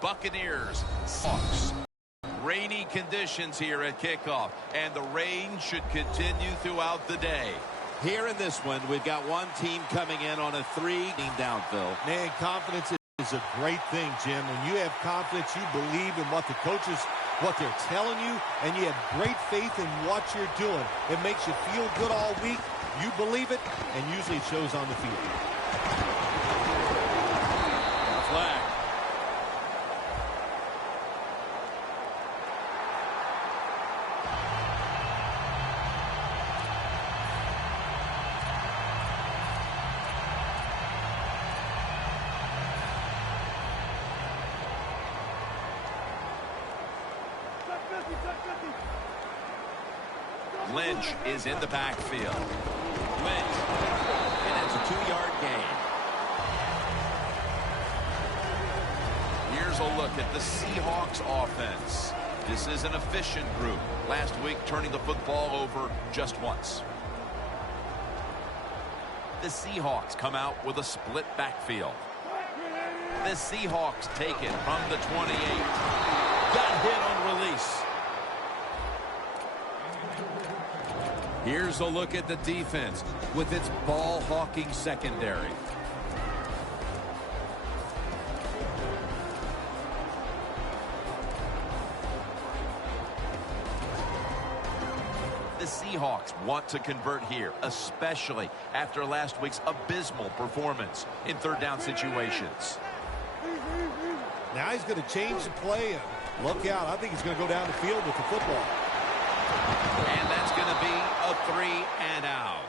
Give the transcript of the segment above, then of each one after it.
Buccaneers, Hawks. Rainy conditions here at kickoff, and the rain should continue throughout the day. Here in this one, we've got one team coming in on a 3-team downfill. Man, confidence is a great thing, Jim. When you have confidence, you believe in what the coaches, what they're telling you, and you have great faith in what you're doing. It makes you feel good all week. You believe it, and usually it shows on the field. Flag. Lynch is in the backfield. Lynch. And it's a 2-yard gain. Here's a look at the Seahawks offense. This is an efficient group. Last week, turning the football over just once. The Seahawks come out with a split backfield. The Seahawks take it from the 28. Got hit on release. Here's a look at the defense with its ball-hawking secondary. The Seahawks want to convert here, especially after last week's abysmal performance in third down situations. Now he's going to change the play, and look out. I think he's going to go down the field with the football. And that's going to be a 3-and-out.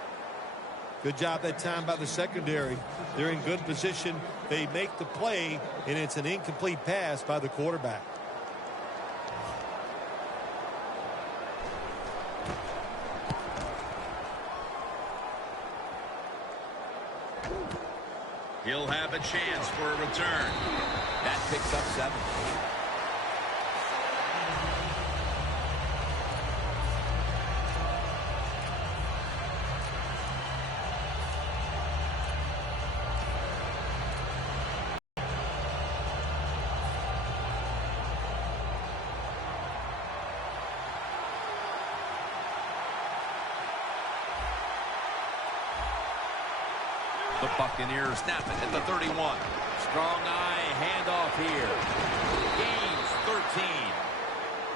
Good job that time by the secondary. They're in good position. They make the play, and it's an incomplete pass by the quarterback. He'll have a chance for a return. That picks up 7. The Buccaneers snap it at the 31. Strong eye handoff here. Gains 13.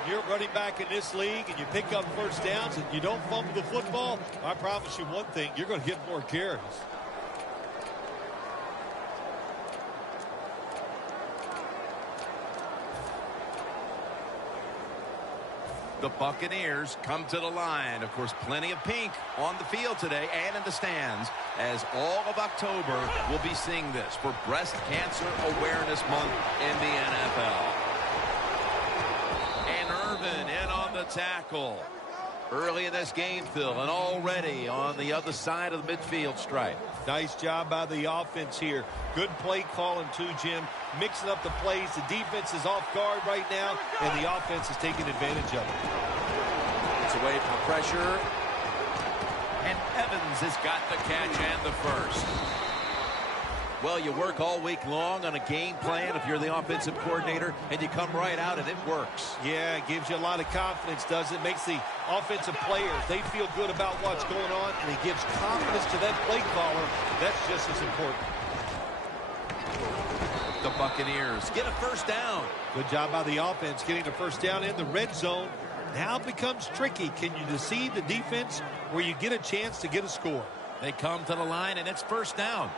You're running back in this league and you pick up first downs and you don't fumble the football, I promise you one thing, you're going to get more carries. The Buccaneers come to the line. Of course, plenty of pink on the field today and in the stands, as all of October will be seeing this for Breast Cancer Awareness Month in the NFL. And Irvin in on the tackle. Early in this game, Phil, and already on the other side of the midfield stripe. Nice job by the offense here. Good play calling too, Jim. Mixing up the plays. The defense is off guard right now, and the offense is taking advantage of it. It's away from pressure. And Evans has got the catch and the first. Well, you work all week long on a game plan if you're the offensive coordinator, and you come right out and it works. Yeah, it gives you a lot of confidence, does it? Makes the offensive players, they feel good about what's going on, and it gives confidence to that play caller. That's just as important. The Buccaneers get a first down. Good job by the offense getting the first down in the red zone. Now it becomes tricky. Can you deceive the defense where you get a chance to get a score? They come to the line, and it's first down.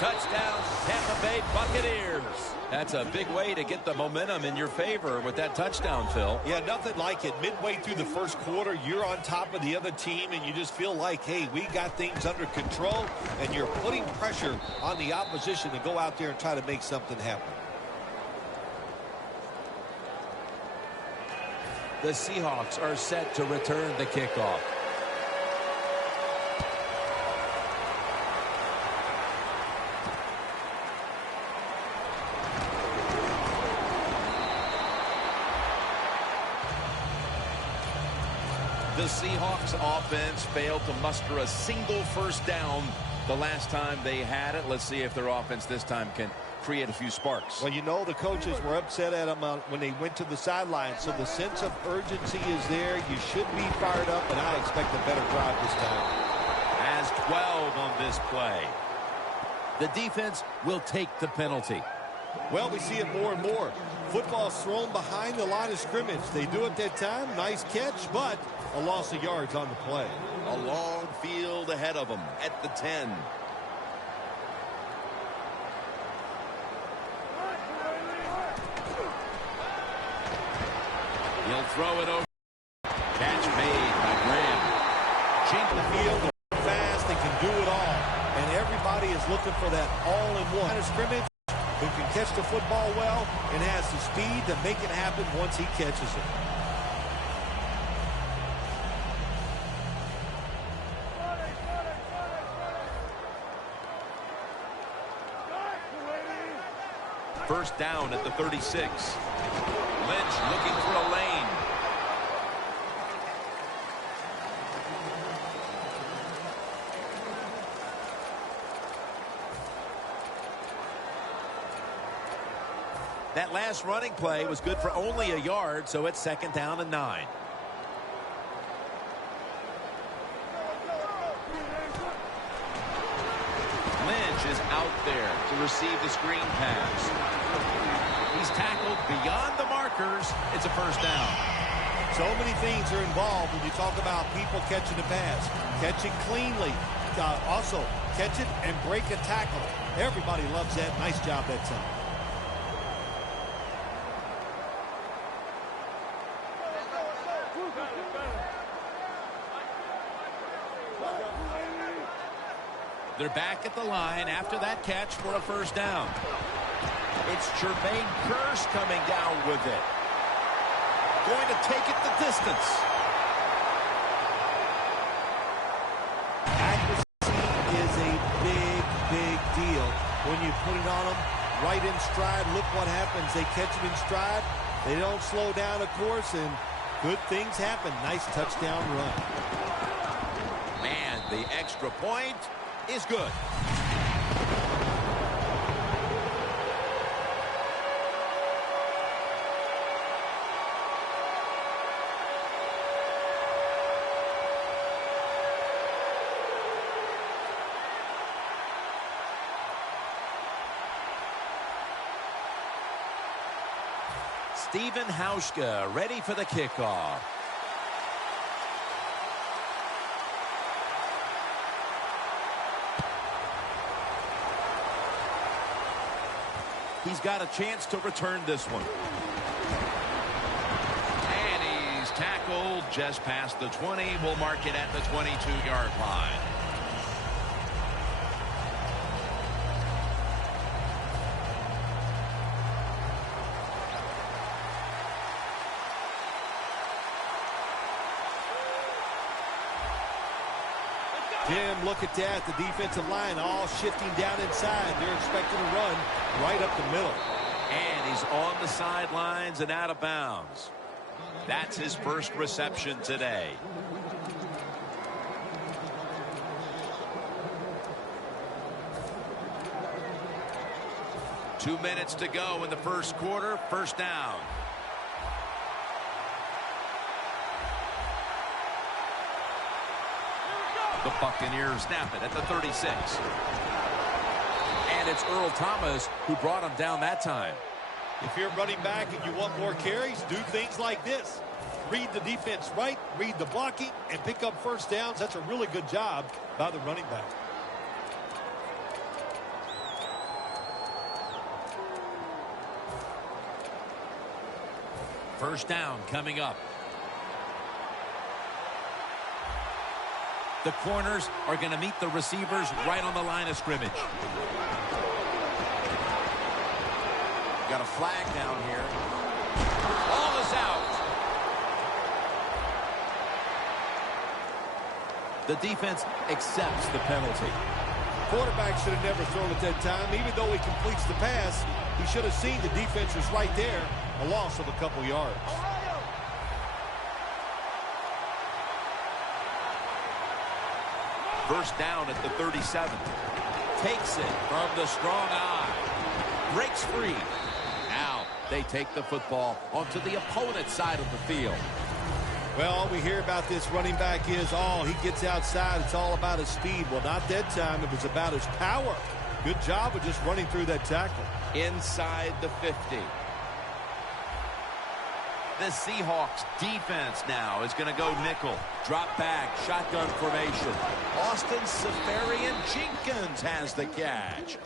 Touchdown, Tampa Bay Buccaneers. That's a big way to get the momentum in your favor with that touchdown, Phil. Yeah, nothing like it. Midway through the first quarter, you're on top of the other team, and you just feel like, hey, we got things under control, and you're putting pressure on the opposition to go out there and try to make something happen. The Seahawks are set to return the kickoff. The Seahawks offense failed to muster a single first down the last time they had it. Let's see if their offense this time can create a few sparks. Well, you know, the coaches were upset at them when they went to the sideline, so the sense of urgency is there. You should be fired up, and I expect a better drive this time. Has 12 on this play. The defense will take the penalty. Well, we see it more and more. Football's thrown behind the line of scrimmage. They do it that time. Nice catch, but a loss of yards on the play. A long field ahead of them at the 10. He'll throw it over. Catch made by Graham. Chink the field, fast, they can do it all. And everybody is looking for that all-in-one. Line of scrimmage who can catch the football well and has the speed to make it happen once he catches it. First down at the 36. Lynch looking for a lane. That last running play was good for only a yard, so it's second down and 9. Lynch is out there to receive the screen pass. He's tackled beyond the markers. It's a first down. So many things are involved when you talk about people catching the pass. Catch it cleanly. Also, catch it and break a tackle. Everybody loves that. Nice job that time. They're back at the line after that catch for a first down. It's Jermaine Kearse coming down with it. Going to take it the distance. Accuracy is a big, big deal. When you put it on them right in stride, look what happens. They catch it in stride. They don't slow down, of course, and good things happen. Nice touchdown run. Man, the extra point is good. Steven Hauschka ready for the kickoff. He's got a chance to return this one. And he's tackled just past the 20. We'll mark it at the 22-yard line. Jim, look at that. The defensive line all shifting down inside. They're expecting to run right up the middle. And he's on the sidelines and out of bounds. That's his first reception today. Two minutes to go in the first quarter. First down. The Buccaneers snap it at the 36. And it's Earl Thomas who brought him down that time. If you're running back and you want more carries, do things like this. Read the defense right, read the blocking, and pick up first downs. That's a really good job by the running back. First down coming up. The corners are going to meet the receivers right on the line of scrimmage. Got a flag down here. Ball is out. The defense accepts the penalty. Quarterback should have never thrown it that time. Even though he completes the pass, he should have seen the defense was right there. A loss of a couple yards. First down at the 37. Takes it from the strong eye. Breaks free. Now they take the football onto the opponent's side of the field. Well, all we hear about this running back is, oh, he gets outside. It's all about his speed. Well, not that time. It was about his power. Good job of just running through that tackle. Inside the 50. The Seahawks defense now is going to go nickel. Drop back, shotgun formation. Austin Safarian Jenkins has the catch.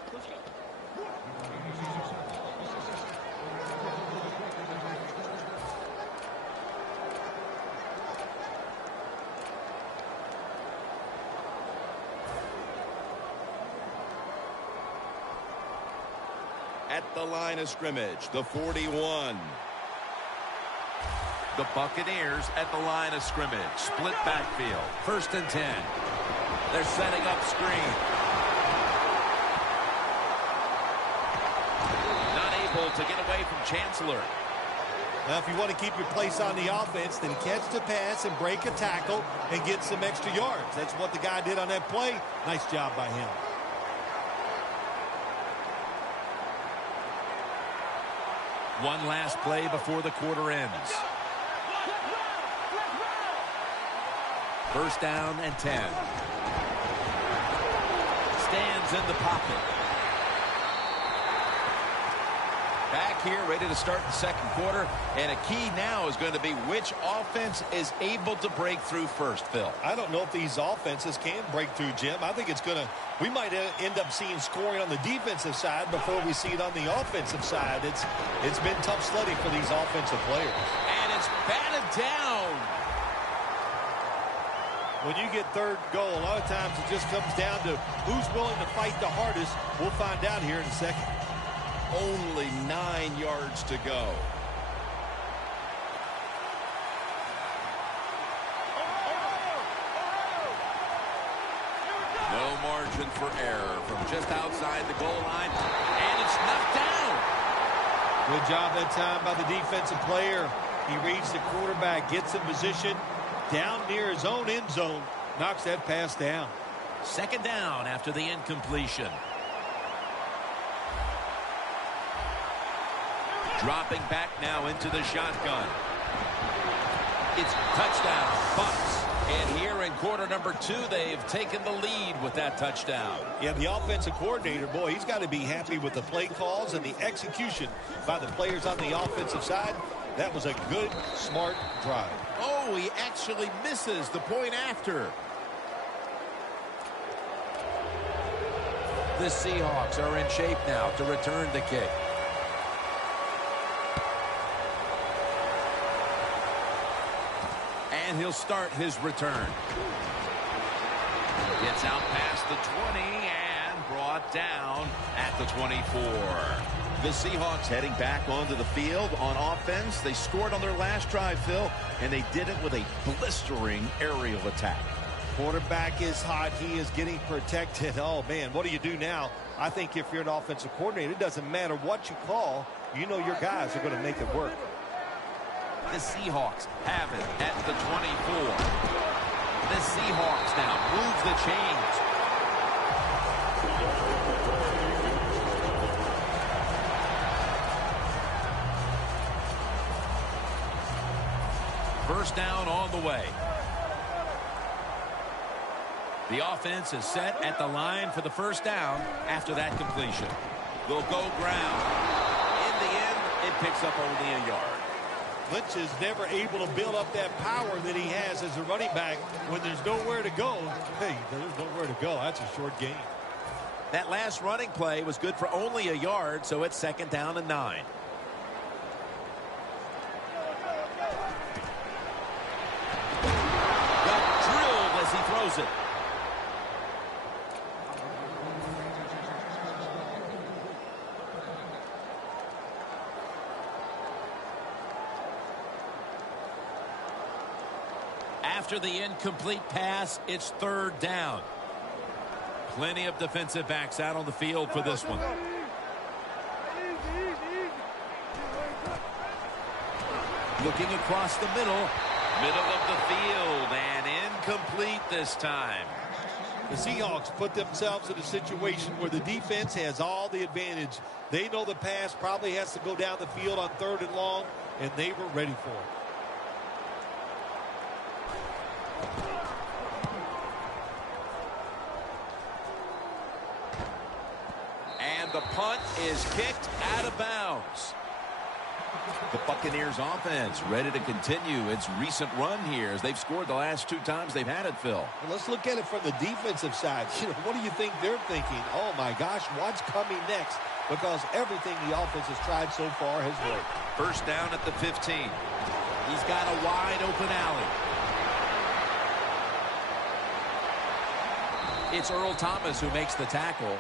At the line of scrimmage, the 41. The Buccaneers at the line of scrimmage. Split backfield. First and 10. They're setting up screen. Not able to get away from Chancellor. Now, if you want to keep your place on the offense, then catch the pass and break a tackle and get some extra yards. That's what the guy did on that play. Nice job by him. One last play before the quarter ends. First down and 10. Stands in the pocket. Back here, ready to start the second quarter. And a key now is going to be which offense is able to break through first, Phil. I don't know if these offenses can break through, Jim. I think it's going to, we might end up seeing scoring on the defensive side before we see it on the offensive side. It's been tough sledding for these offensive players. And it's batted down. When you get third goal, a lot of times it just comes down to who's willing to fight the hardest. We'll find out here in a second. Only 9 yards to go. No margin for error from just outside the goal line. And it's knocked down. Good job that time by the defensive player. He reads the quarterback, gets in position down near his own end zone, knocks that pass down. Second down after the incompletion. Dropping back now into the shotgun. It's touchdown, Bucs. And here in quarter number 2, they've taken the lead with that touchdown. Yeah, the offensive coordinator, boy, he's got to be happy with the play calls and the execution by the players on the offensive side. That was a good, smart drive. Oh, he actually misses the point after. The Seahawks are in shape now to return the kick. And he'll start his return. Gets out past the 20 and brought down at the 24. The Seahawks heading back onto the field on offense. They scored on their last drive, Phil, and they did it with a blistering aerial attack. Quarterback is hot. He is getting protected. Oh, man, what do you do now? I think if you're an offensive coordinator, it doesn't matter what you call. You know your guys are going to make it work. The Seahawks have it at the 24. The Seahawks now move the chains. First down on the way. The offense is set at the line for the first down after that completion. They'll go ground. In the end, it picks up only a yard. Lynch is never able to build up that power that he has as a running back when there's nowhere to go. Hey, there's nowhere to go. That's a short game. That last running play was good for only a yard, so it's second down and 9. Got drilled as he throws it. After the incomplete pass, it's third down. Plenty of defensive backs out on the field for this one. Looking across the middle Middle of the field and incomplete this time. The Seahawks put themselves in a situation where the defense has all the advantage. They know the pass probably has to go down the field on 3rd and long, and they were ready for it. And the punt is kicked out of bounds. The Buccaneers offense ready to continue its recent run here as they've scored the last 2 times they've had it, Phil. And let's look at it from the defensive side. What do you think they're thinking? Oh, my gosh, what's coming next? Because everything the offense has tried so far has worked. First down at the 15. He's got a wide open alley. It's Earl Thomas who makes the tackle.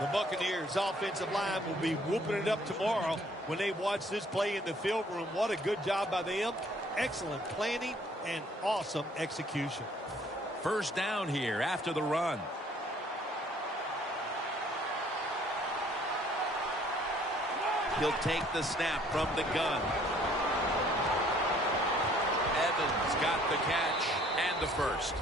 The Buccaneers offensive line will be whooping it up tomorrow when they watch this play in the film room. What a good job by them. Excellent planning and awesome execution. First down here after the run. He'll take the snap from the gun. Evans got the catch and the first.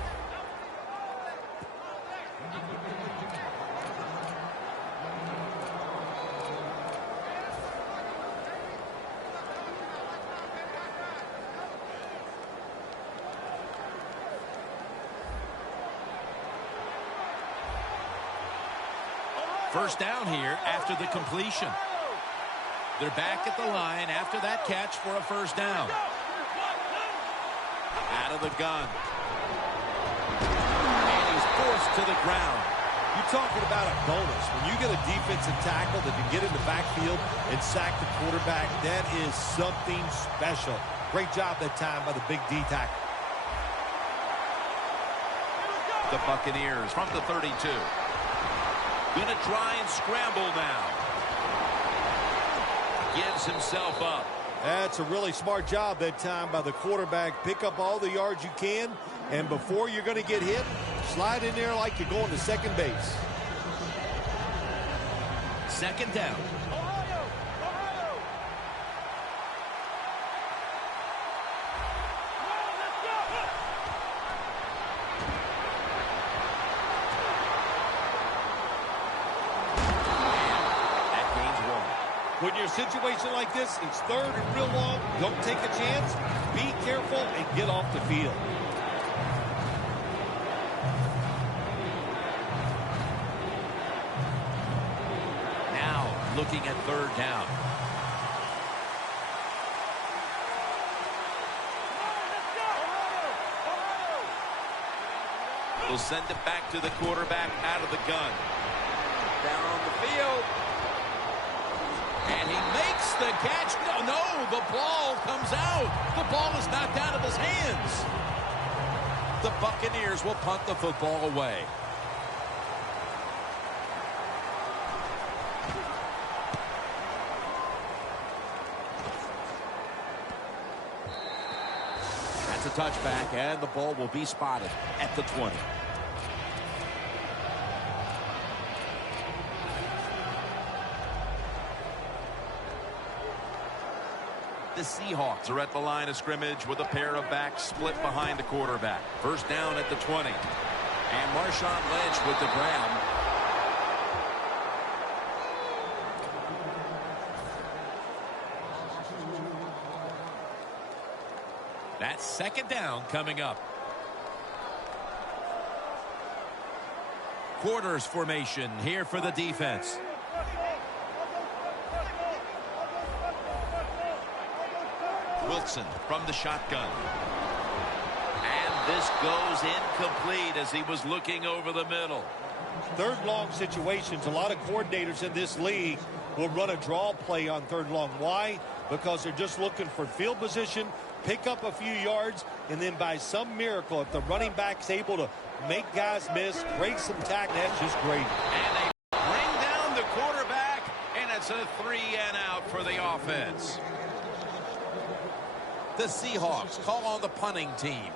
First down here after the completion. They're back at the line after that catch for a first down. Out of the gun. And he's forced to the ground. You're talking about a bonus. When you get a defensive tackle that can get in the backfield and sack the quarterback, that is something special. Great job that time by the big D tackle. The Buccaneers from the 32. Gonna try and scramble now. Gives himself up. That's a really smart job that time by the quarterback. Pick up all the yards you can, and before you're going to get hit, slide in there like you're going to second base. Second down. When you're in a situation like this, it's 3rd and real long. Don't take a chance. Be careful and get off the field. Now looking at 3rd down. We'll send it back to the quarterback out of the gun. Down the field. And he makes the catch. No, the ball comes out. The ball is knocked out of his hands. The Buccaneers will punt the football away. That's a touchback, and the ball will be spotted at the 20. The Seahawks are at the line of scrimmage with a pair of backs split behind the quarterback. First down at the 20. And Marshawn Lynch with the grab. That's second down coming up. Quarters formation here for the defense. Wilson from the shotgun. And this goes incomplete as he was looking over the middle. 3rd long situations. A lot of coordinators in this league will run a draw play on 3rd long. Why? Because they're just looking for field position, pick up a few yards, and then by some miracle, if the running back's able to make guys miss, break some tackle, that's just great. And they bring down the quarterback, and it's a 3-and-out for the offense. The Seahawks call on the punting team.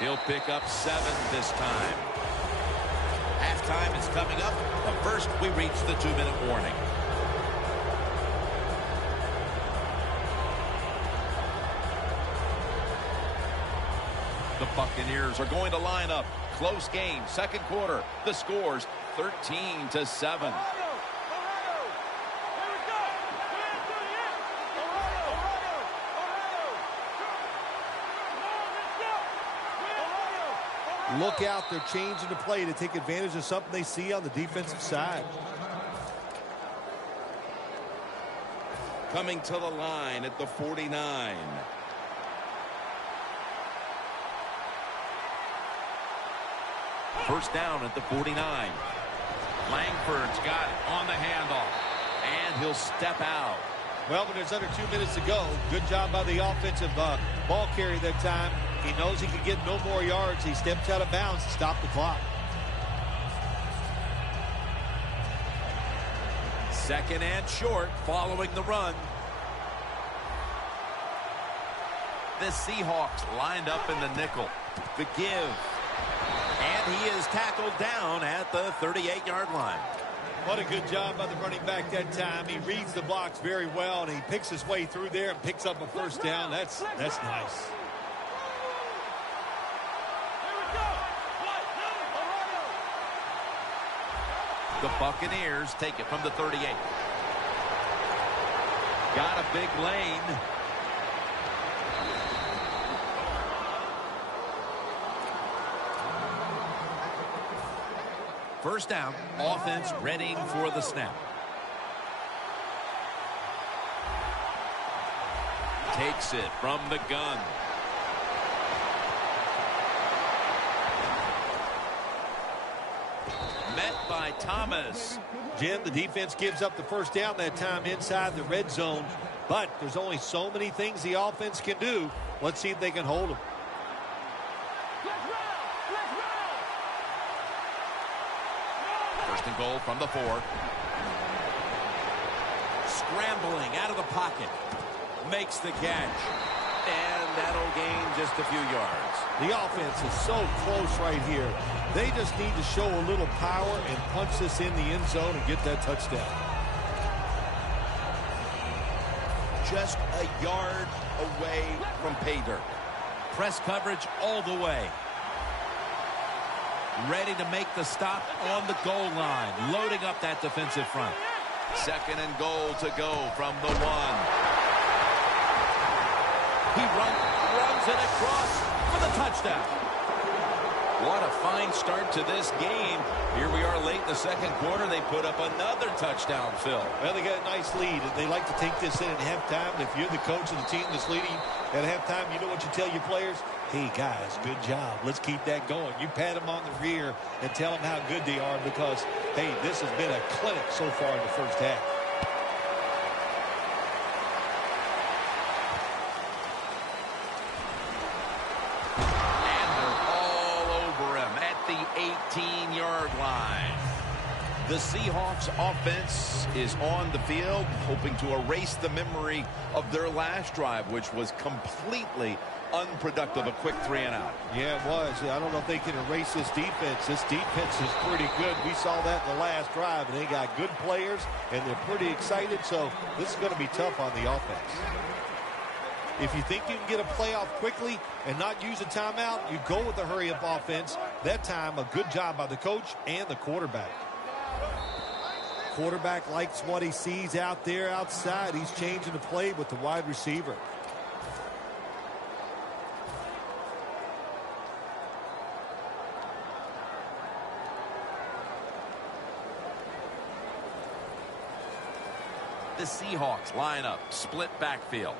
He'll pick up 7 this time. halftime is coming up, but first we reach the 2-minute warning. The Buccaneers are going to line up. Close game, second quarter. The score's 13-7. Look out, they're changing the play to take advantage of something they see on the defensive side. Coming to the line at the 49. First down at the 49. Langford's got it on the handoff, and he'll step out. Well, when there's under 2 minutes to go, good job by the offensive ball carrier that time. He knows he can get no more yards. He steps out of bounds to stop the clock. Second and short following the run. The Seahawks lined up in the nickel. The give. And he is tackled down at the 38-yard line. What a good job by the running back that time. He reads the blocks very well, and he picks his way through there and picks up a first down. That's nice. The Buccaneers take it from the 38. Got a big lane. First down, offense readying for the snap. Takes it from the gun. Met by Thomas. Jim, the defense gives up the first down that time inside the red zone, but there's only so many things the offense can do. Let's see if they can hold them. First and goal from the 4. Scrambling out of the pocket. Makes the catch. And that'll gain just a few yards. The offense is so close right here. They just need to show a little power and punch this in the end zone and get that touchdown. Just a yard away from pay dirt. Press coverage all the way. Ready to make the stop on the goal line. Loading up that defensive front. Second and goal to go from the 1. He runs it across for the touchdown. What a fine start to this game. Here we are late in the second quarter. They put up another touchdown, Phil. Well, they got a nice lead. They like to take this in at halftime. If you're the coach of the team that's leading at halftime, you know what you tell your players? Hey, guys, good job. Let's keep that going. You pat them on the rear and tell them how good they are because, hey, this has been a clinic so far in the first half. And they're all over him at the 18-yard line. The Seahawks offense is on the field, hoping to erase the memory of their last drive, which was completely unproductive, a quick 3-and-out. Yeah, it was. I don't know if they can erase this defense. This defense is pretty good. We saw that in the last drive, and they got good players, and they're pretty excited, so this is going to be tough on the offense. If you think you can get a playoff quickly and not use a timeout, you go with the hurry-up offense. That time, a good job by the coach and the quarterback. Quarterback likes what he sees out there outside. He's changing the play with the wide receiver. The Seahawks line up, split backfield.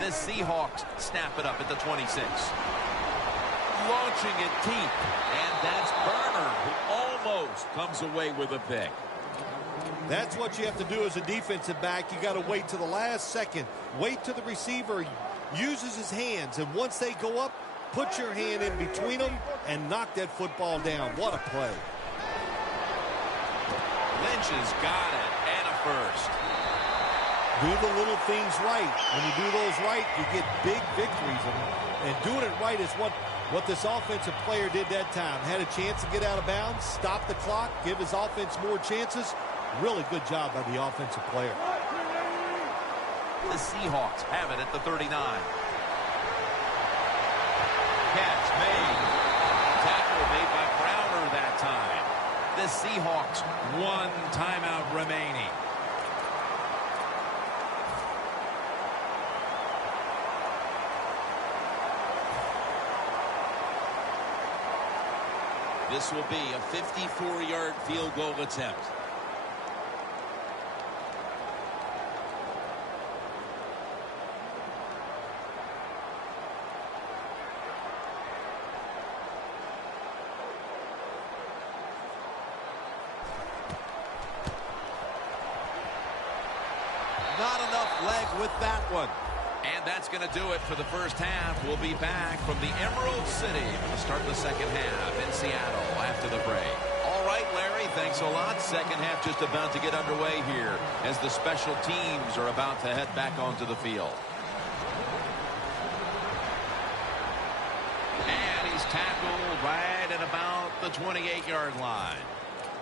The Seahawks snap it up at the 26. Launching it deep, and that's Burner, who almost comes away with a pick. That's what you have to do as a defensive back. You got to wait to the last second. Wait till the receiver uses his hands, and once they go up, put your hand in between them and knock that football down. What a play. Lynch has got it, and a first. Do the little things right. When you do those right, you get big victories. And doing it right is what this offensive player did that time. Had a chance to get out of bounds, stop the clock, give his offense more chances. Really good job by the offensive player. The Seahawks have it at the 39. Catch made. Tackle made by Browner that time. The Seahawks, 1 timeout remaining. This will be a 54-yard field goal attempt. Not enough leg with that one. And that's going to do it for the first half. We'll be back from the Emerald City to start the second half in Seattle after the break. All right, Larry, thanks a lot. Second half just about to get underway here as the special teams are about to head back onto the field. And he's tackled right at about the 28-yard line.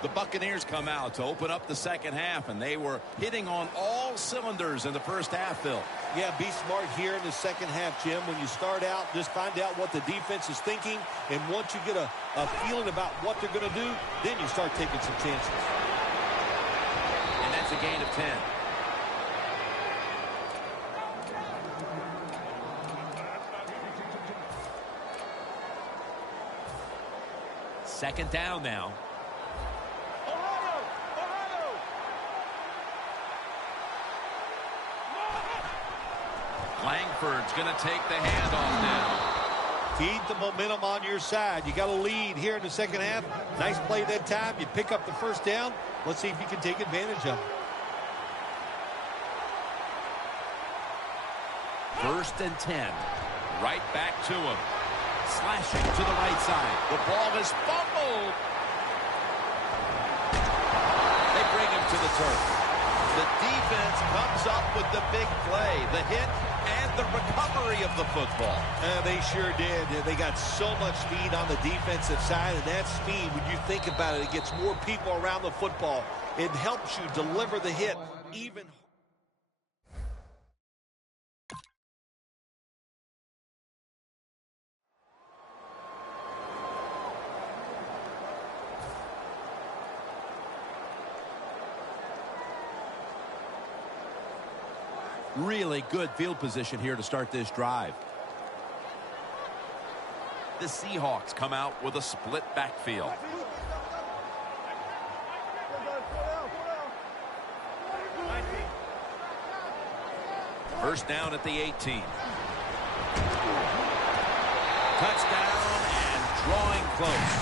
The Buccaneers come out to open up the second half, and they were hitting on all cylinders in the first half, Phil. Yeah, be smart here in the second half, Jim. When you start out, just find out what the defense is thinking, and once you get a feeling about what they're going to do, then you start taking some chances. And that's a gain of 10. Second down now. Langford's going to take the handoff now. Feed the momentum on your side. You got a lead here in the second half. Nice play that time. You pick up the first down. Let's see if you can take advantage of it. First and 10. Right back to him. Slashing to the right side. The ball is fumbled. They bring him to the turf. The defense comes up with the big play, the hit, and the recovery of the football. They sure did. They got so much speed on the defensive side, and that speed, when you think about it, it gets more people around the football. It helps you deliver the hit even. Really good field position here to start this drive. The Seahawks come out with a split backfield. First down at the 18. Touchdown and drawing close.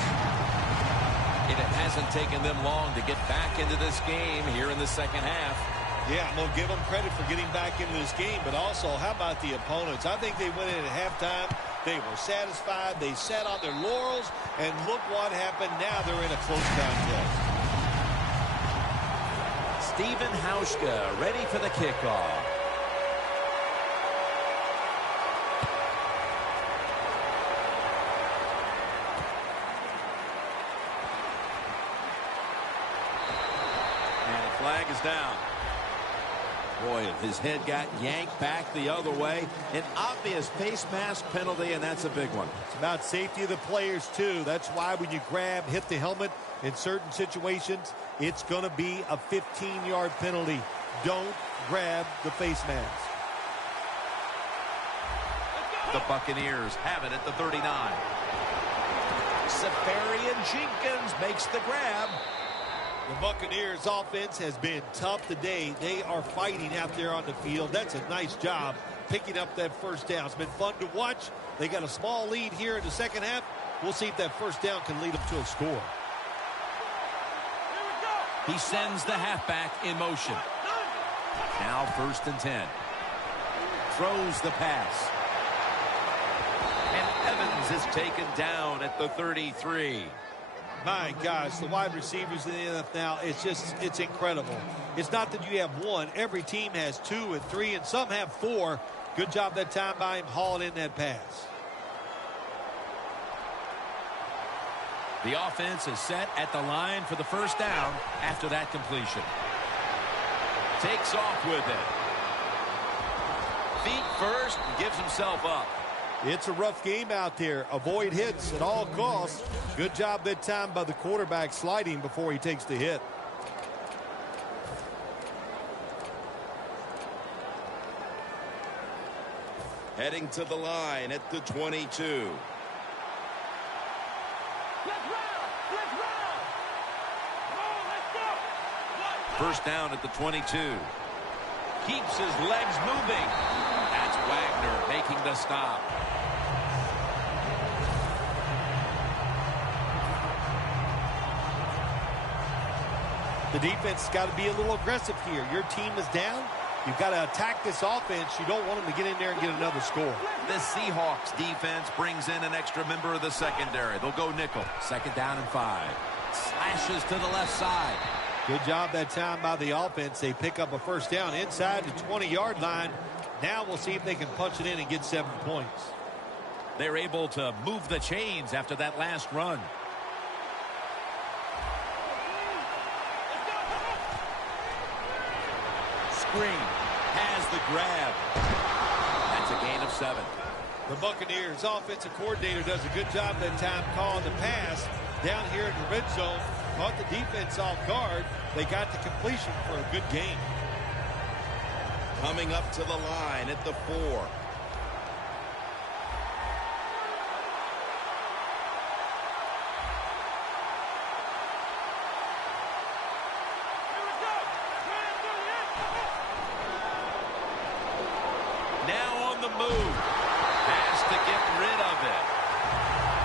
And it hasn't taken them long to get back into this game here in the second half. Yeah, I'm going to give them credit for getting back into this game, but also, how about the opponents? I think they went in at halftime. They were satisfied. They sat on their laurels, and look what happened. Now they're in a close contest. Stephen Hauschka ready for the kickoff. And the flag is down. Boy, his head got yanked back the other way. An obvious face mask penalty, and that's a big one. It's about safety of the players, too. That's why when you grab, hit the helmet in certain situations, it's going to be a 15-yard penalty. Don't grab the face mask. The Buccaneers have it at the 39. Safarian Jenkins makes the grab. The Buccaneers offense has been tough today. They are fighting out there on the field. That's a nice job picking up that first down. It's been fun to watch. They got a small lead here in the second half. We'll see if that first down can lead them to a score. He sends the halfback in motion. Now first and 10. Throws the pass. And Evans is taken down at the 33. My gosh, the wide receivers in the NFL now, it's incredible. It's not that you have one. Every team has 2 and 3, and some have 4. Good job that time by him hauling in that pass. The offense is set at the line for the first down after that completion. Takes off with it. Feet first, and gives himself up. It's a rough game out there. Avoid hits at all costs. Good job that time by the quarterback sliding before he takes the hit. Heading to the line at the 22. First down at the 22. Keeps his legs moving. That's Wagner making the stop. The defense has got to be a little aggressive here. Your team is down. You've got to attack this offense. You don't want them to get in there and get another score. The Seahawks defense brings in an extra member of the secondary. They'll go nickel. Second down and 5. Slashes to the left side. Good job that time by the offense. They pick up a first down inside the 20-yard line. Now we'll see if they can punch it in and get 7 points. They're able to move the chains after that last run. Screen has the grab. That's a gain of 7. The Buccaneers offensive coordinator does a good job that time calling the pass down here in the red zone. Caught the defense off guard. They got the completion for a good game. Coming up to the line at the 4. Move. Has to get rid of it.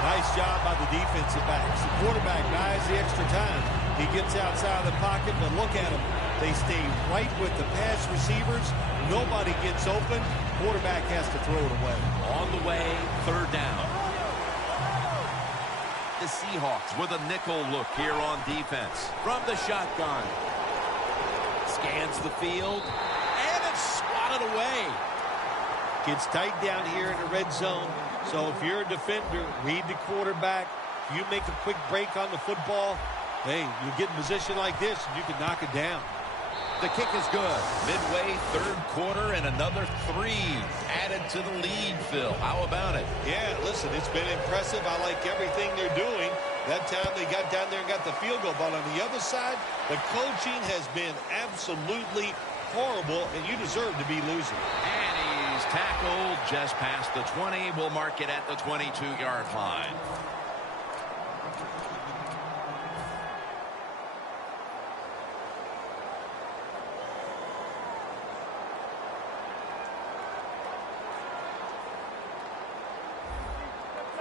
Nice job by the defensive backs. The quarterback buys the extra time. He gets outside of the pocket, but look at him. They stay right with the pass receivers. Nobody gets open. Quarterback has to throw it away. On the way, third down. The Seahawks with a nickel look here on defense. From the shotgun. Scans the field. And it's swatted away. Gets tight down here in the red zone. So if you're a defender, read the quarterback. If you make a quick break on the football, hey, you get in position like this, and you can knock it down. The kick is good. Midway, third quarter, and another 3 added to the lead, Phil. How about it? Yeah, listen, it's been impressive. I like everything they're doing. That time they got down there and got the field goal. But on the other side, the coaching has been absolutely horrible, and you deserve to be losing. He's tackled just past the 20. We'll mark it at the 22-yard line.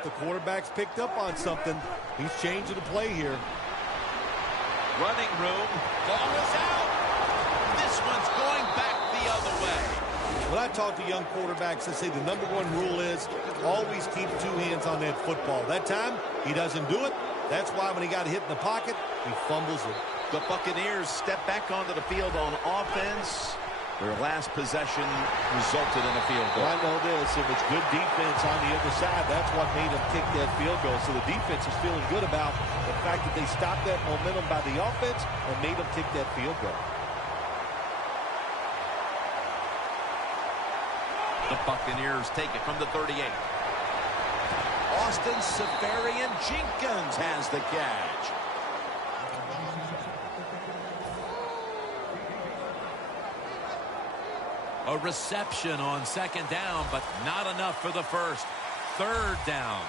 The quarterback's picked up on something. He's changing the play here. Running room. Ball is out. This one's going back the other way. When I talk to young quarterbacks, I say the number 1 rule is always keep 2 hands on that football. That time, he doesn't do it. That's why when he got hit in the pocket, he fumbles it. The Buccaneers step back onto the field on offense. Their last possession resulted in a field goal. Well, I know this. If it's good defense on the other side, that's what made them kick that field goal. So the defense is feeling good about the fact that they stopped that momentum by the offense and made them kick that field goal. The Buccaneers take it from the 38. Austin Seferian-Jenkins has the catch. A reception on second down, but not enough for the first. Third down.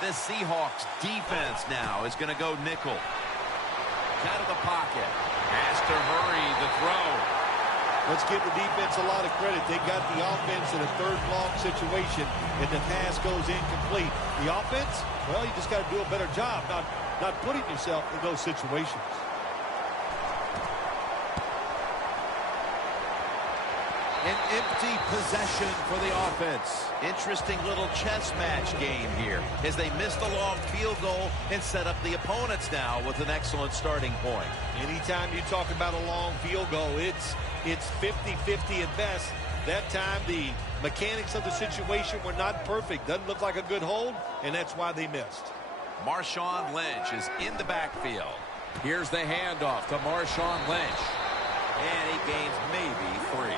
The Seahawks defense now is going to go nickel. Out of the pocket. Has to hurry the throw. Let's give the defense a lot of credit. They got the offense in a third long situation, and the pass goes incomplete. The offense, well, you just got to do a better job not putting yourself in those situations. An empty possession for the offense. Interesting little chess match game here as they missed a long field goal and set up the opponents now with an excellent starting point. Anytime you talk about a long field goal, it's 50-50 at best. That time, the mechanics of the situation were not perfect. Doesn't look like a good hold, and that's why they missed. Marshawn Lynch is in the backfield. Here's the handoff to Marshawn Lynch. And he gains maybe 3.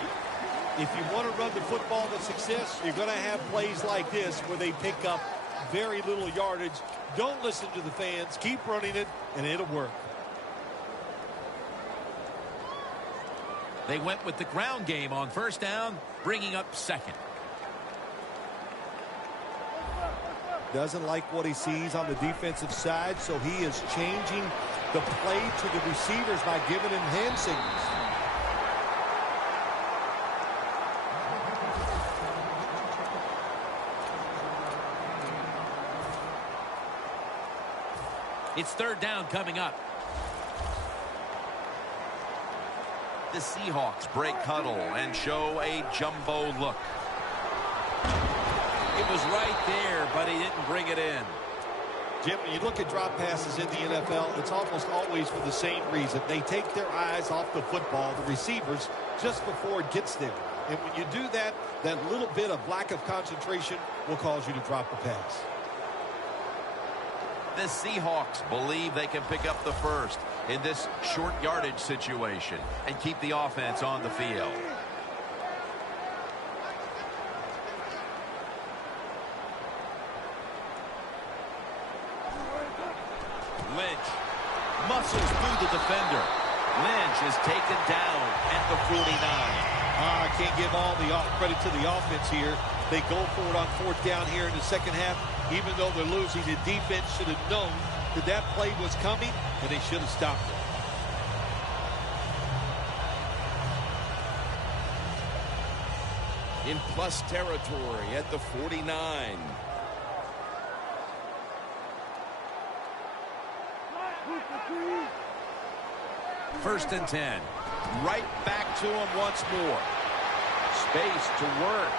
If you want to run the football with success, you're going to have plays like this where they pick up very little yardage. Don't listen to the fans. Keep running it, and it'll work. They went with the ground game on first down, bringing up second. Doesn't like what he sees on the defensive side, so he is changing the play to the receivers by giving him hand signals. It's third down coming up. The Seahawks break huddle and show a jumbo look. It was right there, but he didn't bring it in. Jim, when you look at drop passes in the NFL, it's almost always for the same reason. They take their eyes off the football, the receivers, just before it gets there. And when you do that, that little bit of lack of concentration will cause you to drop the pass. The Seahawks believe they can pick up the first in this short yardage situation and keep the offense on the field. Lynch muscles through the defender. Lynch is taken down at the 49. I can't give all the credit to the offense here. They go for it on fourth down here in the second half. Even though they're losing, the defense should have known that that play was coming, and they should have stopped it. In plus territory at the 49. First and 10. Right back to him once more. Space to work.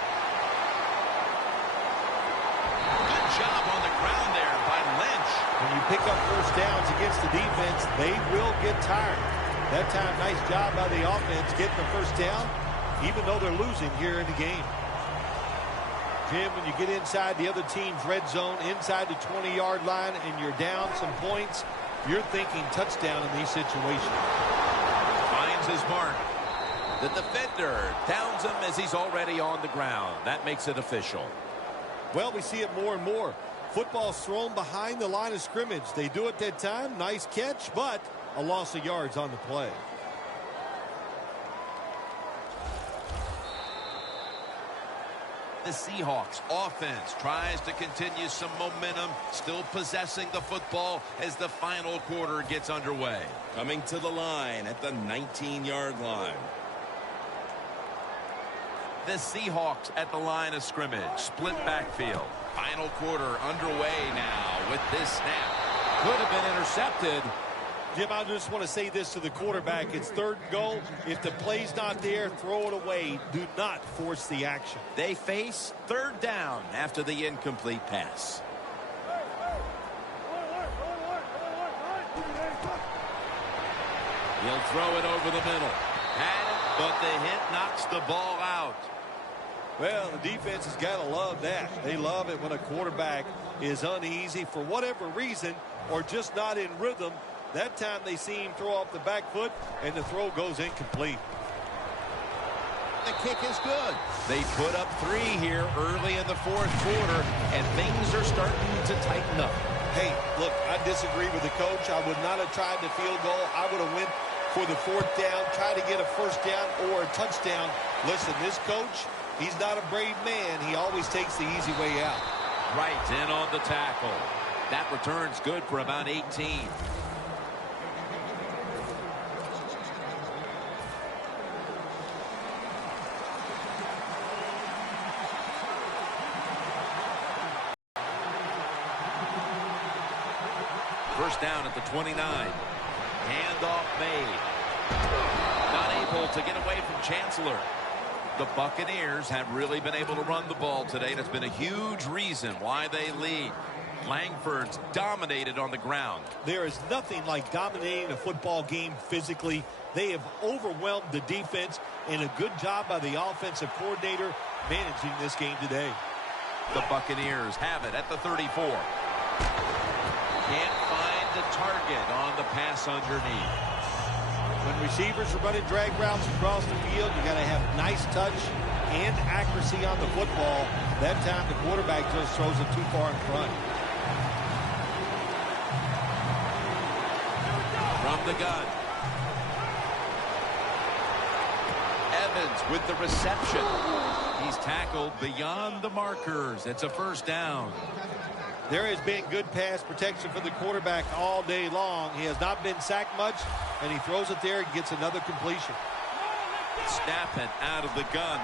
Good job on the ground there by Lynch. When you pick up first downs against the defense, they will get tired. That time, nice job by the offense getting the first down, even though they're losing here in the game. Jim, when you get inside the other team's red zone, inside the 20-yard line, and you're down some points, you're thinking touchdown in these situations. Finds his mark. The defender downs him as he's already on the ground. That makes it official. Well, we see it more and more. Football's thrown behind the line of scrimmage. They do it that time. Nice catch, but a loss of yards on the play. The Seahawks offense tries to continue some momentum, still possessing the football as the final quarter gets underway. Coming to the line at the 19-yard line. The Seahawks at the line of scrimmage, split backfield. Final quarter underway now with this snap. Could have been intercepted. Jim, I just want to say this to the quarterback. It's third and goal. If the play's not there, throw it away. Do not force the action. They face third down after the incomplete pass. He'll throw it over the middle. Had it, but the hit knocks the ball out. Well, the defense has got to love that. They love it when a quarterback is uneasy for whatever reason or just not in rhythm. That time they see him throw off the back foot, and the throw goes incomplete. The kick is good. They put up 3 here early in the fourth quarter, and things are starting to tighten up. Hey, look, I disagree with the coach. I would not have tried the field goal. I would have went for the fourth down, try to get a first down or a touchdown. Listen, this coach, he's not a brave man. He always takes the easy way out. Right in on the tackle. That return's good for about 18. First down at the 29. Handoff made. Not able to get away from Chancellor. The Buccaneers have really been able to run the ball today. That's been a huge reason why they lead. Langford's dominated on the ground. There is nothing like dominating a football game physically. They have overwhelmed the defense, and a good job by the offensive coordinator managing this game today. The Buccaneers have it at the 34. Can't find the target on the pass underneath. When receivers are running drag routes across the field, you got to have nice touch and accuracy on the football. That time the quarterback just throws it too far in front. From the gun. Evans with the reception. He's tackled beyond the markers. It's a first down. There has been good pass protection for the quarterback all day long. He has not been sacked much, and he throws it there and gets another completion. Snap it out of the gun.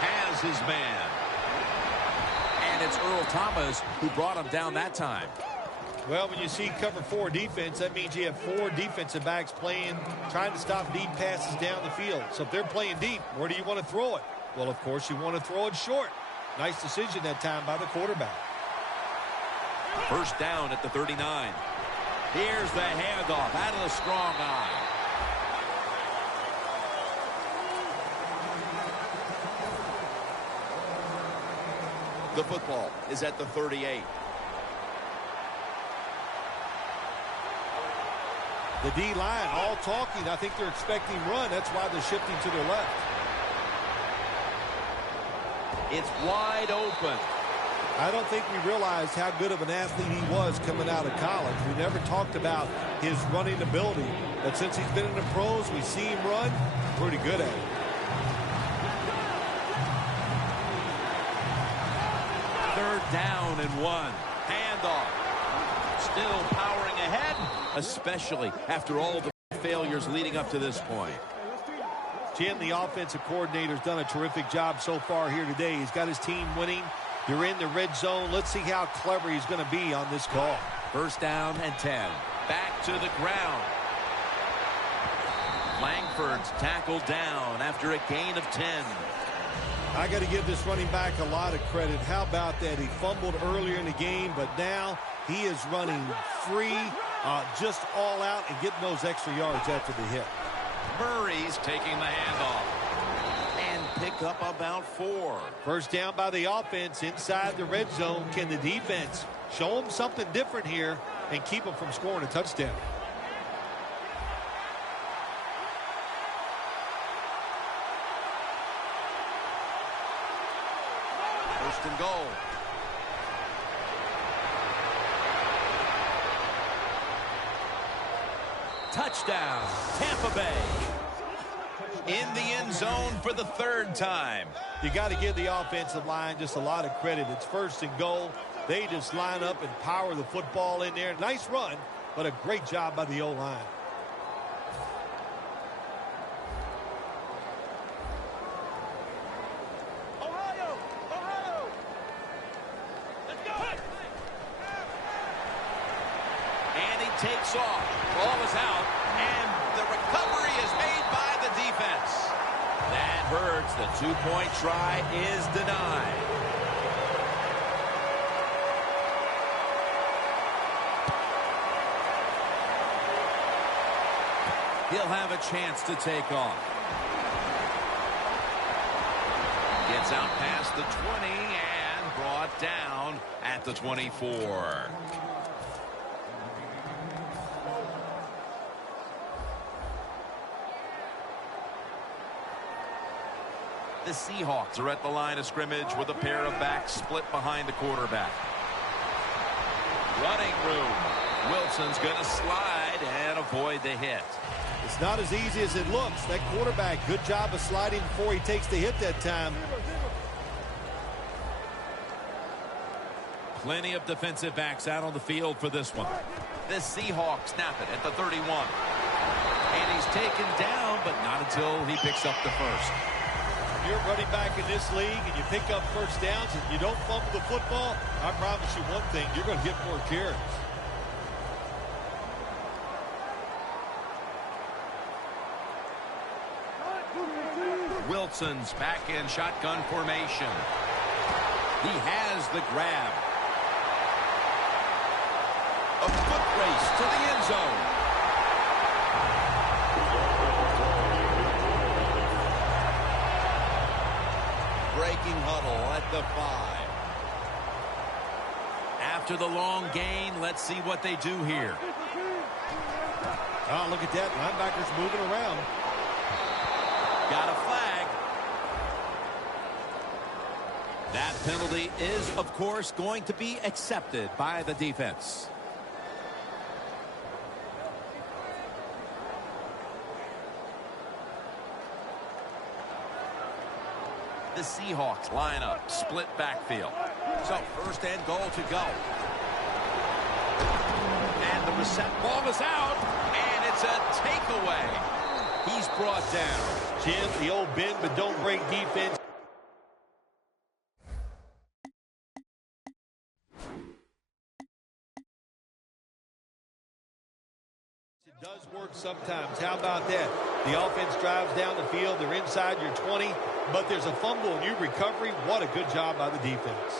Has his man. And it's Earl Thomas who brought him down that time. Well, when you see cover 4 defense, that means you have 4 defensive backs trying to stop deep passes down the field. So if they're playing deep, where do you want to throw it? Well, of course, you want to throw it short. Nice decision that time by the quarterback. First down at the 39. Here's the handoff out of the strong eye. The football is at the 38. The D-line all talking. I think they're expecting run. That's why they're shifting to their left. It's wide open. I don't think we realized how good of an athlete he was coming out of college. We never talked about his running ability. But since he's been in the pros, we see him run. Pretty good at it. Third down and 1. Handoff. Still powering ahead, especially after all the failures leading up to this point. Jim, the offensive coordinator's done a terrific job so far here today. He's got his team winning. You're in the red zone. Let's see how clever he's going to be on this call. First down and 10. Back to the ground. Langford's tackled down after a gain of 10. I got to give this running back a lot of credit. How about that? He fumbled earlier in the game, but now he is running free, just all out and getting those extra yards after the hit. Murray's taking the handoff and pick up about 4. First down by the offense inside the red zone. Can the defense show them something different here and keep them from scoring a touchdown? First and goal. Touchdown, Tampa Bay. In the end zone for the 3rd time. You got to give the offensive line just a lot of credit. It's first and goal. They just line up and power the football in there. Nice run, but a great job by the O-line. Takes off. Ball is out, and the recovery is made by the defense. That hurts. The 2-point try is denied. He'll have a chance to take off. Gets out past the 20 and brought down at the 24. The Seahawks are at the line of scrimmage with a pair of backs split behind the quarterback. Running room. Wilson's going to slide and avoid the hit. It's not as easy as it looks. That quarterback, good job of sliding before he takes the hit that time. Plenty of defensive backs out on the field for this one. The Seahawks snap it at the 31. And he's taken down, but not until he picks up the first. You're running back in this league and you pick up first downs and you don't fumble the football, I promise you one thing, you're going to get more carries. Wilson's back in shotgun formation. He has the grab. A foot race to the end zone. Breaking huddle at the 5. After the long gain, let's see what they do here. Oh, look at that. Linebacker's moving around. Got a flag. That penalty is, of course, going to be accepted by the defense. The Seahawks line up, split backfield. So, first and goal to go. And the ball is out, and it's a takeaway. He's brought down. Jim, the old bend but don't break defense. It does work sometimes. How about that? The offense drives down the field. They're inside your 20, but there's a fumble and you recovery. What a good job by the defense.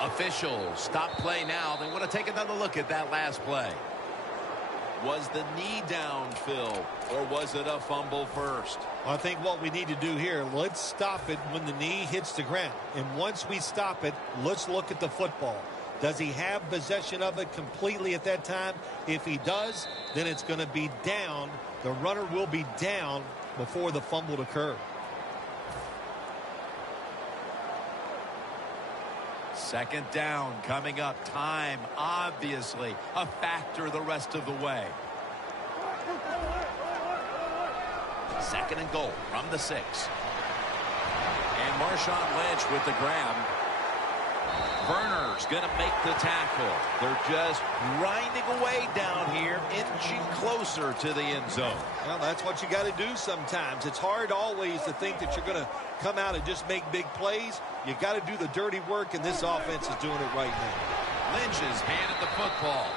Officials stop play now. They want to take another look at that last play. Was the knee down, Phil, or was it a fumble first? I think what we need to do here, let's stop it when the knee hits the ground. And once we stop it, let's look at the football. Does he have possession of it completely at that time? If he does, then it's going to be down. The runner will be down before the fumble occurred. Second down coming up. Time, obviously, a factor the rest of the way. Second and goal from the 6. And Marshawn Lynch with the grab. Verner's going to make the tackle. They're just grinding away down here, inching closer to the end zone. Well, that's what you got to do sometimes. It's hard always to think that you're going to come out and just make big plays. You got to do the dirty work, and this offense is doing it right now. Lynch is handed the football.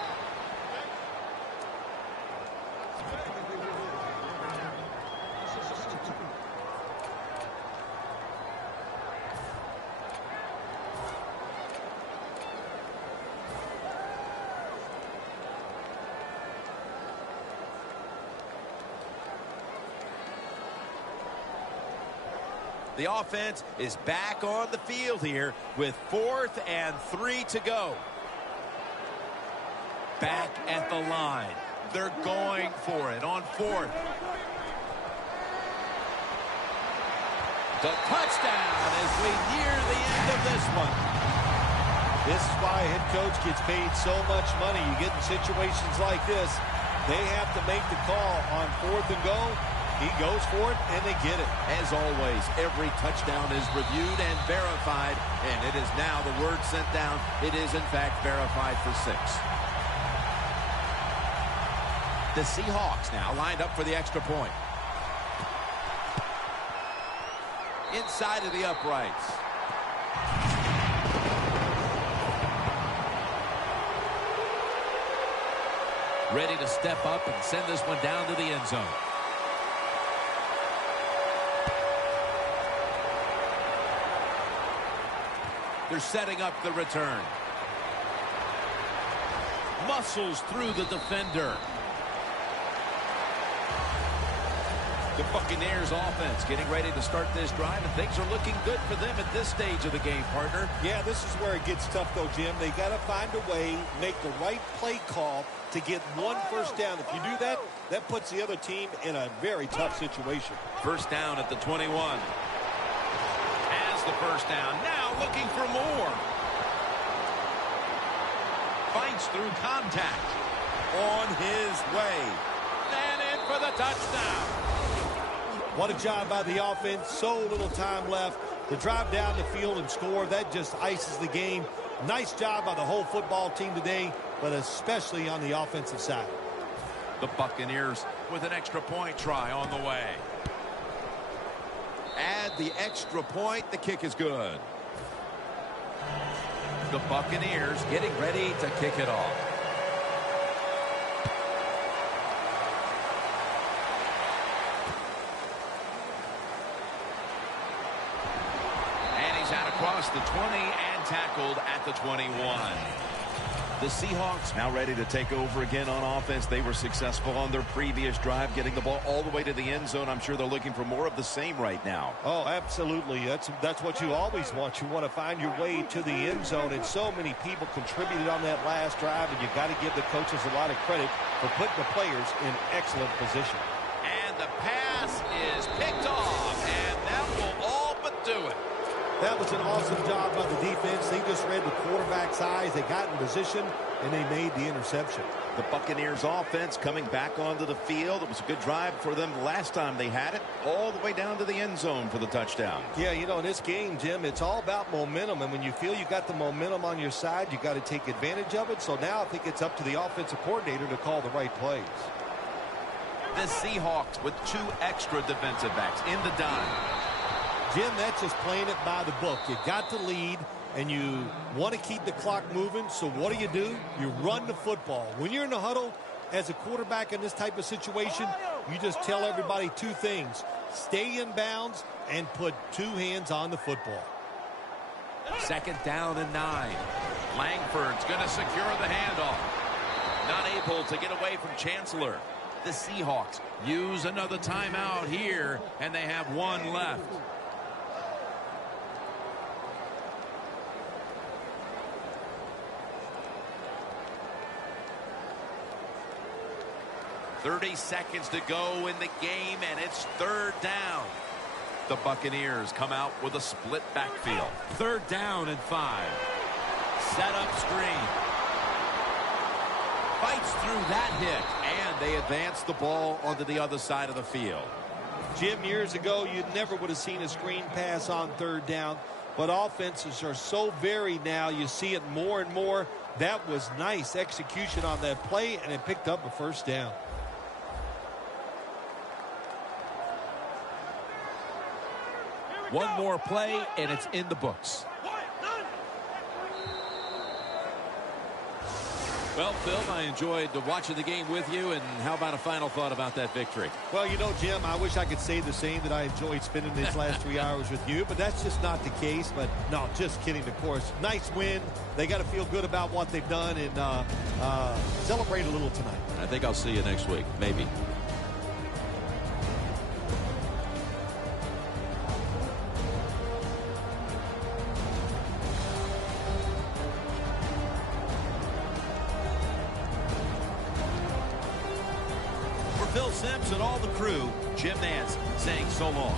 The offense is back on the field here with 4th and 3 to go. Back at the line. They're going for it on 4th. The touchdown as we near the end of this one. This is why a head coach gets paid so much money. You get in situations like this, they have to make the call on 4th and go. He goes for it, and they get it. As always, every touchdown is reviewed and verified, and it is now the word sent down. It is, in fact, verified for 6. The Seahawks now lined up for the extra point. Inside of the uprights. Ready to step up and send this one down to the end zone. They're setting up the return. Muscles through the defender. The Buccaneers offense getting ready to start this drive, and things are looking good for them at this stage of the game, partner. Yeah, this is where it gets tough, though, Jim. They got to find a way, make the right play call to get one first down. If you do that, that puts the other team in a very tough situation. First down at the 21. Has the first down. Now looking for more. Fights through contact. On his way. And in for the touchdown. What a job by the offense. So little time left to drive down the field and score. That just ices the game. Nice job by the whole football team today, but especially on the offensive side. The Buccaneers with an extra point try on the way. Add the extra point. The kick is good. The Buccaneers getting ready to kick it off. He's out across the 20 and tackled at the 21. The Seahawks now ready to take over again on offense. They were successful on their previous drive, getting the ball all the way to the end zone. I'm sure they're looking for more of the same right now. Oh, absolutely. That's what you always want. You want to find your way to the end zone, and so many people contributed on that last drive, and you got to give the coaches a lot of credit for putting the players in excellent position. And the pass is picked off, and that will all but do it. That was an awesome job by the defense. They just read the quarterback's eyes. They got in position, and they made the interception. The Buccaneers offense coming back onto the field. It was a good drive for them the last time they had it, all the way down to the end zone for the touchdown. Yeah, you know, in this game, Jim, it's all about momentum. And when you feel you got the momentum on your side, you got to take advantage of it. So now I think it's up to the offensive coordinator to call the right plays. The Seahawks with 2 extra defensive backs in the dime. Jim, that's just playing it by the book. You got the lead, and you want to keep the clock moving. So what do? You run the football. When you're in the huddle as a quarterback in this type of situation, you just tell everybody 2 things. Stay in bounds and put 2 hands on the football. 2nd down and 9. Langford's going to secure the handoff. Not able to get away from Chancellor. The Seahawks use another timeout here, and they have 1 left. 30 seconds to go in the game, and it's 3rd down. The Buccaneers come out with a split backfield. 3rd down and 5. Set up screen. Fights through that hit, and they advance the ball onto the other side of the field. Jim, years ago, you never would have seen a screen pass on 3rd down, but offenses are so varied now. You see it more and more. That was nice execution on that play, and it picked up a 1st down. One more play, and it's in the books. Well, Phil, I enjoyed watching the game with you, and how about a final thought about that victory? Well, you know, Jim, I wish I could say the same, that I enjoyed spending these last 3 hours with you, but that's just not the case. But, no, just kidding, of course. Nice win. They got to feel good about what they've done and celebrate a little tonight. I think I'll see you next week, maybe. Phil Simms and all the crew, Jim Nance saying so long.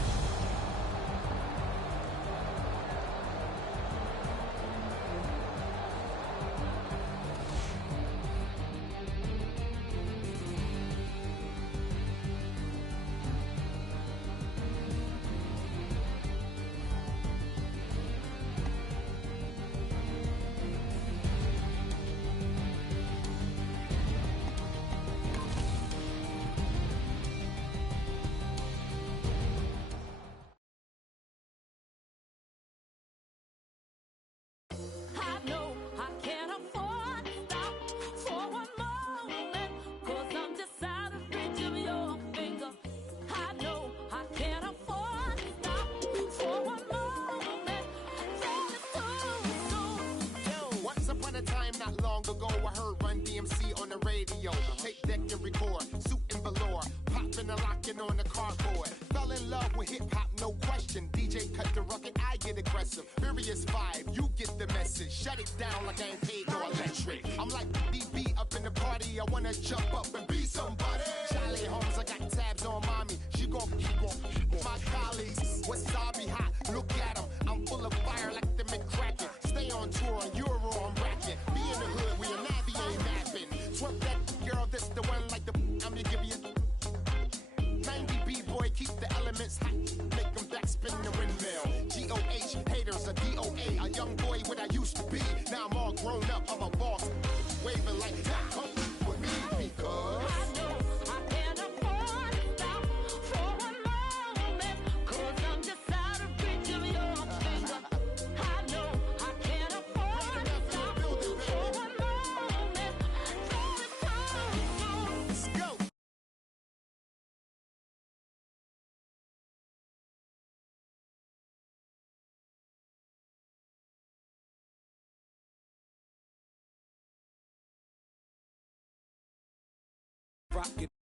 Ago, I heard Run DMC on the radio. Tape deck and record, suit and velour, popping and locking on the cardboard. Fell in love with hip hop, no question. DJ cut the rugged, I get aggressive. Furious vibe, you get the message. Shut it down like I ain't paid no electric. I'm like DB up in the party. I wanna jump up and be somebody. Charlie Holmes, I got tabs on mommy. She gon' my colleagues. Wasabi hot, look at them. I'm full of fire like the McCracken. Stay on tour on Euro, I'm racking. Be in the hood, we a navy ain't napping. Twerk that girl, this the one like the I'm gonna give you 90 B-boy, keep the elements hot. Make them back spin the windmill. G-O-H, haters, a D-O-A. A young boy what I used to be. Now I'm all grown up, I'm a boss. Waving like that, come with me because pocket.